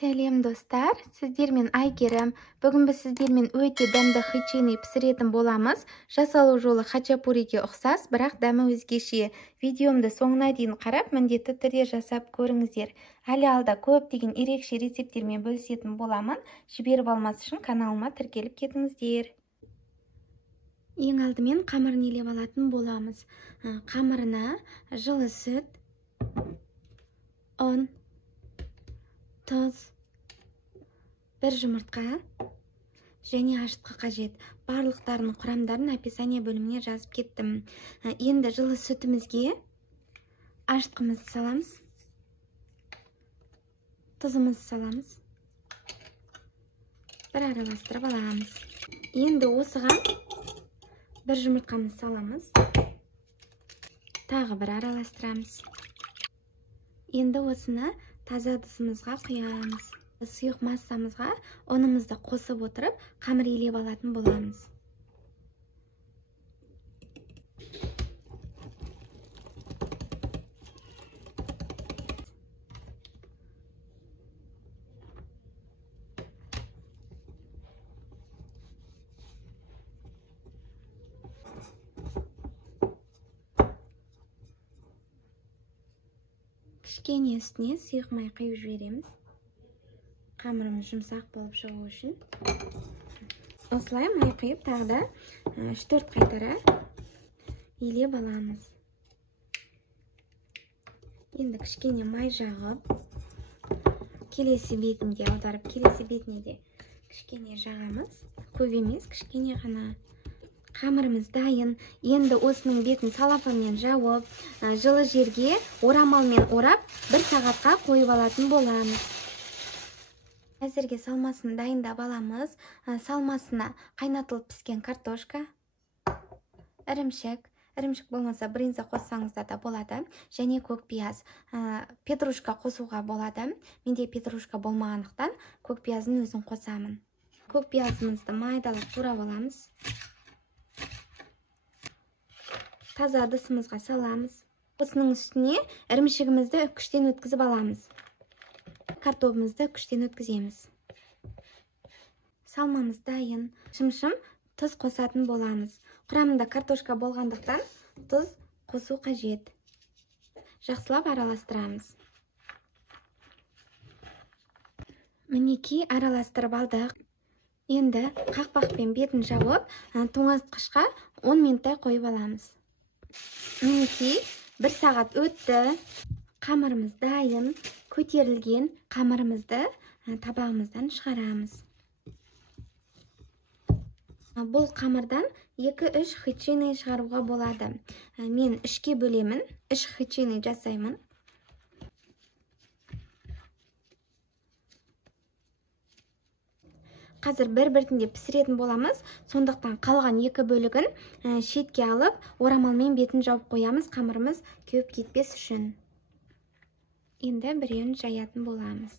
Сәлем достар, сіздермен Айгерім. Бүгін біз сіздермен өте дәмді хичини пісіретін боламыз. Жасалу жолы хачапуриге ұқсас, бірақ дәмі өзгеше. Видеомды соңына дейін қарап, міндетті түрде жасап көріңіздер. Әлі алда көптеген ерекше рецептермен бөлісетін боламын. Жіберіп алмас үшін каналыма тіркеліп кетіңіздер. Ең алдымен қамырын елеп алатын боламыз. Қамырына жылы сүт, ұн, тұз, бір жұмыртқа және ашытқы қажет. Барлықтарының құрамдарын описание бөліміне жазып кеттім. Енді жылы сүтімізге ашытқымызды саламыз, тұзымызды саламыз, бір араластырып аламыз. Енді осыған бір жұмыртқамызды саламыз, тағы бір араластырамыз. Енді осыны таза ыдысымызға құямыз. Сұйық массамызға ұнымызды қосып отырып, қамыр елеп алатын боламыз. Кішкене үстіне сұйық май құйып жібереміз. Қамырымыз жұмсақ болып шығу үшін. Осылай май құйып тағы да 3-4 қайтара елеп аламыз. Енді кішкене май жағып, келесі бетінде аударып, келесі бетіне де кішкене жағамыз. Көп емес, кішкене ғана. Қамырымыз дайын. Енді осының бетін салафанмен жауып, жылы жерге орамалмен орап, 1 сағатқа қойып алатын боламыз. Әзірге салмасын дайындап аламыз. Салмасына қайнатылып піскен картошка, ірімшік болмаса брынза қоссаңыздар да болады, және көк пияз. Петрушка қосуға болады. Менде петрушка болмағандықтан көк пияздың өзін қосамын. Көк пиязымызды майдалап турап аламыз. Таза ыдысымызға саламыз. Осының үстіне ірімшігімізді үккіштен өткізіп аламыз. Картопымызды үккіштен өткіземіз. Салмамыз дайын. Шым-шым тұз қосатын боламыз. Құрамында картошка болғандықтан тұз қосу қажет. Жақсылап араластырамыз. Мінекей араластырып алдық. Енді қақпақпен бетін жауып, тоңазытқышқа 10 минуттай қойып аламыз. Мінекей 1 сағат өтті. Қамырымыз дайын, көтерілген. Қамырымызды табағымыздан шығарамыз. Бұл қамырдан 2-3 хичини шығаруға болады. Мен 3-ке бөлемін, 3 хичини жасаймын. Қазір бір-біртінде пісіретін боламыз, сондықтан қалған 2 бөлігін шетке алып, орамалмен бетін жауып қоямыз, қамырымыз кеуіп кетпес үшін. Енді біреуін жаятын боламыз.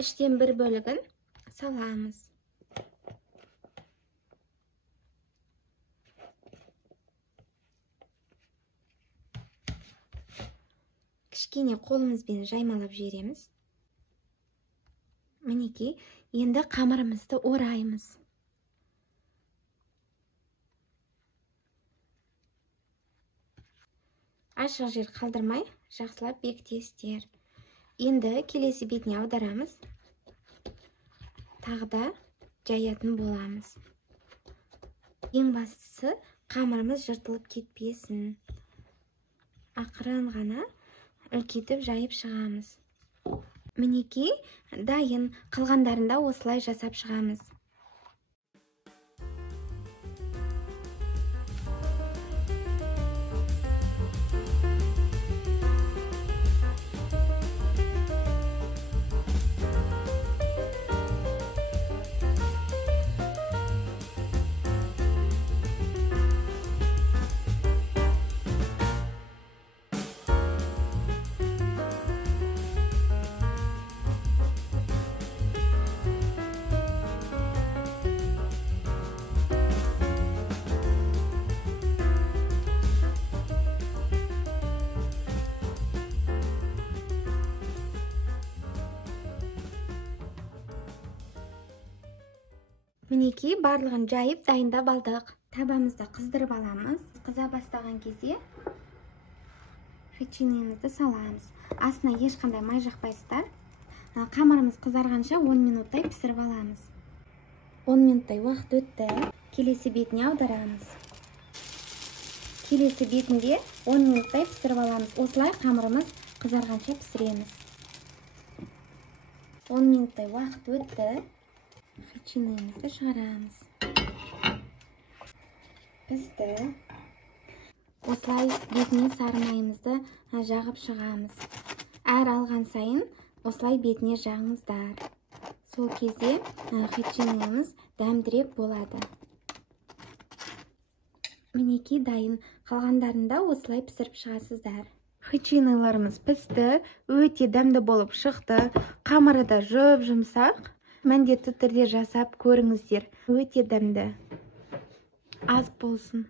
Іштен бір бөлігін саламыз. Кішкене қолымызбен жаймалап жібереміз. Мінекей, енді қамырымызды ораймыз. Ашық жер қалдырмай, жақсылап бекітесіздер. Енді келесі бетіне аударамыз. Тағы да жаятын боламыз. Ең бастысы, қамырымыз жыртылып кетпесін. Ақырын ғана үлкейтіп жайып шығамыз. Мінекей дайын. Қалғандарында осылай жасап шығамыз. Мінекей барлығын жайып дайындап алдық. Табамызды қыздырып аламыз. Қыза бастаған кезде печеньемізді саламыз. Астына ешқандай май жақпайсыздар. Қамырымыз қызарғанша 10 минуттай пісіріп аламыз. 10 минуттай уақыт өтті. Келесі бетіне аударамыз. Келесі бетінде 10 минуттай пісіріп аламыз. Осылай қамырымыз қызарғанша пісіреміз. 10 минуттай уақыт өтті. Печеньемізді шығарамыз. Пісті. Осылай бетіне сары майымызды жағып шығамыз. Әр алған сайын осылай бетіне жағыңыздар. Сол кезде печеньеміз дәмдірек болады. Мінекей дайын. Қалғандарында осылай пісіріп шығасыздар. Печеньеларымыз пісті, өте дәмді болып шықты. Қамыры да жұп-жұмсақ. Міндетті түрде жасап көріңіздер. Өте дәмді. Аз болсын.